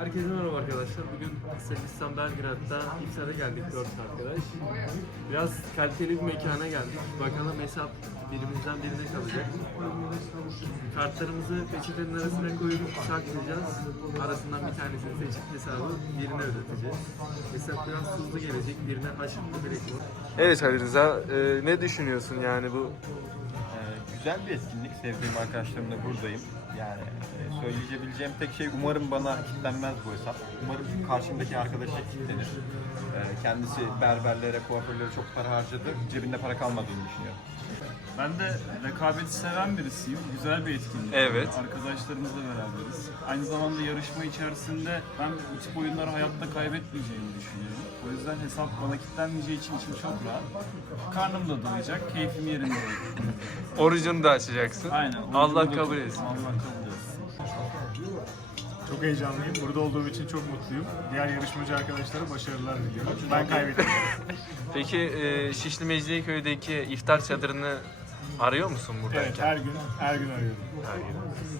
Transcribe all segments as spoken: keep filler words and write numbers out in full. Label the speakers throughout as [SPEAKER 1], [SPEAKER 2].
[SPEAKER 1] Herkese merhaba arkadaşlar. Bugün Sırbistan Belgrad'da iftara geldik dört arkadaş. Biraz kaliteli bir mekana geldik. Bakalım hesap birimizden birine kalacak. Kartlarımızı peçetenin arasına koyup saklayacağız. Arasından bir tanesini seçip hesabı birine ödeteceğiz. Hesap biraz tuzlu gelecek. Birine aşırı bir rekor.
[SPEAKER 2] Evet Ali Rıza, e, ne düşünüyorsun yani bu?
[SPEAKER 3] Ee, güzel bir etkinlik. Sevdiğim arkadaşlarımla buradayım. Yani e, söyleyebileceğim tek şey umarım bana kitlenmez bu hesap. Umarım karşımdaki arkadaşa kitlenir. Ee, kendisi berberlere, kuaförlere çok para harcadı. Cebinde para kalmadığını düşünüyorum.
[SPEAKER 4] Ben de rekabeti seven birisiyim. Güzel bir etkinlik.
[SPEAKER 2] Evet.
[SPEAKER 4] Arkadaşlarımızla beraberiz. Aynı zamanda yarışma içerisinde ben bu tip oyunları hayatta kaybetmeyeceğimi düşünüyorum. O yüzden hesap bana kilitlenmeyeceği için içim çok rahat. Karnım da doyacak, keyfim yerinde olacak.
[SPEAKER 2] Orucunu da açacaksın.
[SPEAKER 4] Aynen.
[SPEAKER 2] Allah
[SPEAKER 4] Oyuncunu da
[SPEAKER 2] kabul
[SPEAKER 4] çok-
[SPEAKER 2] etsin.
[SPEAKER 4] Allah kabul etsin.
[SPEAKER 5] Çok heyecanlıyım. Burada olduğum için çok mutluyum. Diğer yarışmacı arkadaşlara başarılar diliyorum. Ben kaybettim.
[SPEAKER 2] Peki e, Şişli Mecidiyeköy'deki iftar çadırını arıyor musun buradayken?
[SPEAKER 5] Evet, her gün her gün arıyorum.
[SPEAKER 2] Her gün.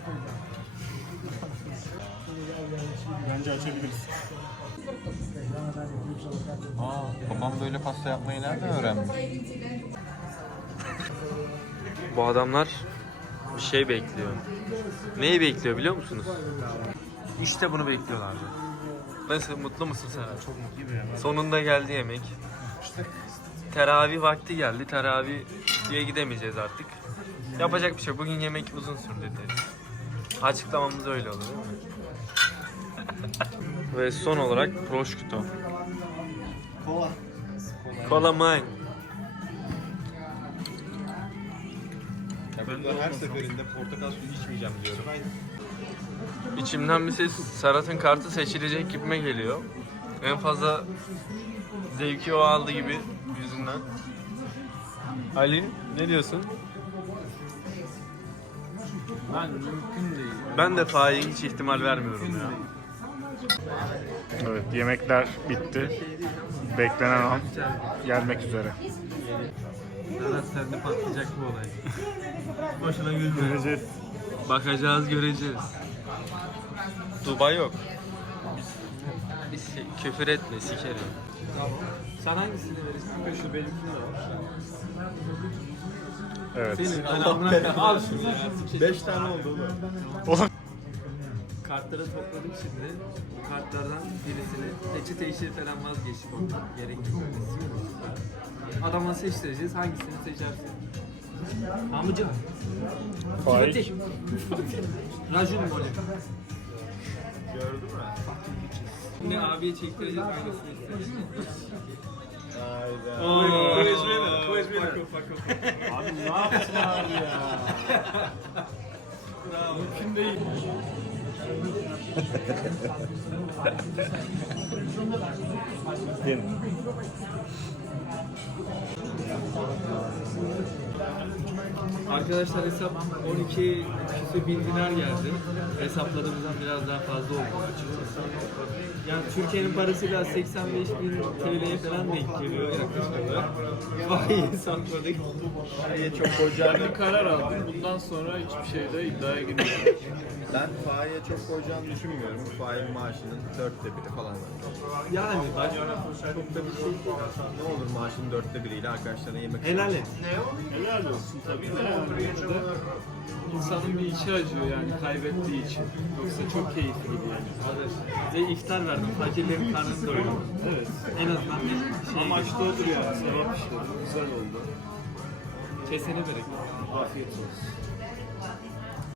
[SPEAKER 5] Bence açabiliriz.
[SPEAKER 3] Aa, babam böyle pasta yapmayı nereden öğrenmiş?
[SPEAKER 2] Bu adamlar bir şey bekliyor. Neyi bekliyor biliyor musunuz? İşte bunu bekliyorlardı. Nasıl, mutlu musun sen? Çok mutluyum. Sonunda geldi yemek. Teravih vakti geldi. Teravih'e gidemeyeceğiz artık. Yapacak bir şey yok. Bugün yemek uzun sürdü dedi. Açıklamamız öyle olur değil mi? Ve son olarak prosciutto.
[SPEAKER 3] Kola.
[SPEAKER 2] Kola mine.
[SPEAKER 3] Ya ben her seferinde portakal suyu içmeyeceğim diyorum.
[SPEAKER 2] İçimden bir ses Serhat'ın kartı seçilecek gibime geliyor. En fazla zevki o aldı gibi yüzünden. Ali ne diyorsun?
[SPEAKER 4] Ben mümkün değil.
[SPEAKER 2] Ben de Faik'e hiç ihtimal vermiyorum ya.
[SPEAKER 5] Evet, yemekler bitti. Beklenen an gelmek üzere.
[SPEAKER 1] Serhat sende patlayacak bu olay. Boşuna gülme.
[SPEAKER 5] Göreceğiz.
[SPEAKER 2] Bakacağız, göreceğiz. Dubai yok. Biz küfür etme, sikerim.
[SPEAKER 1] Sen hangisini verirsin? Kanka şu benimkini de var.
[SPEAKER 5] Evet.
[SPEAKER 1] Senin anamına al şunu ya.
[SPEAKER 3] Beş tane oldu
[SPEAKER 5] Oğlum.
[SPEAKER 1] Kartları topladık şimdi. Bu kartlardan birisini peçete işi falan vazgeçtik ondan. Gerekli. Adama seçtireceğiz. Hangisini seçersin? Amca.
[SPEAKER 5] Faik.
[SPEAKER 1] Fatih. Rajun Mole.
[SPEAKER 3] Gördün mü?
[SPEAKER 1] Şimdi abiye çektireceğiz. Aynısını isteyeceğiz.
[SPEAKER 3] Hayda.
[SPEAKER 1] Ooo. Quiz winner.
[SPEAKER 5] Abi ne yaptın abi ya?
[SPEAKER 1] Mümkün değil. Arkadaşlar hesap on iki küsur bin dinar geldi. Hesapladığımızdan biraz daha fazla oldu açıkçası. Yani Türkiye'nin parasıyla seksen beş bin T L'ye falan denk geliyor yaklaşık olarak. Vay hesapladık.
[SPEAKER 3] Faik'e çok koyacağını,
[SPEAKER 4] Bir karar aldım. Bundan sonra hiçbir şeyde iddiaya girmeyeceğim.
[SPEAKER 3] ben Faik'e çok koyacağını düşünmüyorum. Faik'in maaşının dörtte biri falan.
[SPEAKER 1] Yani başka çok da bir şey değil.
[SPEAKER 3] Ne olur maaşının dörtte biriyle arkadaşlarına yemek
[SPEAKER 1] Helal et.
[SPEAKER 4] Helal olsun tabii de yani burada insanın bir içi acıyor yani kaybettiği için. Yoksa çok keyifliydi yani.
[SPEAKER 1] Ve iftar verdim. Fakirlerin karnını doyurdum.
[SPEAKER 4] Evet.
[SPEAKER 1] En azından bir şey.
[SPEAKER 4] Amaç da odur yani. Sevap işleri. Güzel oldu.
[SPEAKER 1] Kesene bereket.
[SPEAKER 4] Afiyet olsun.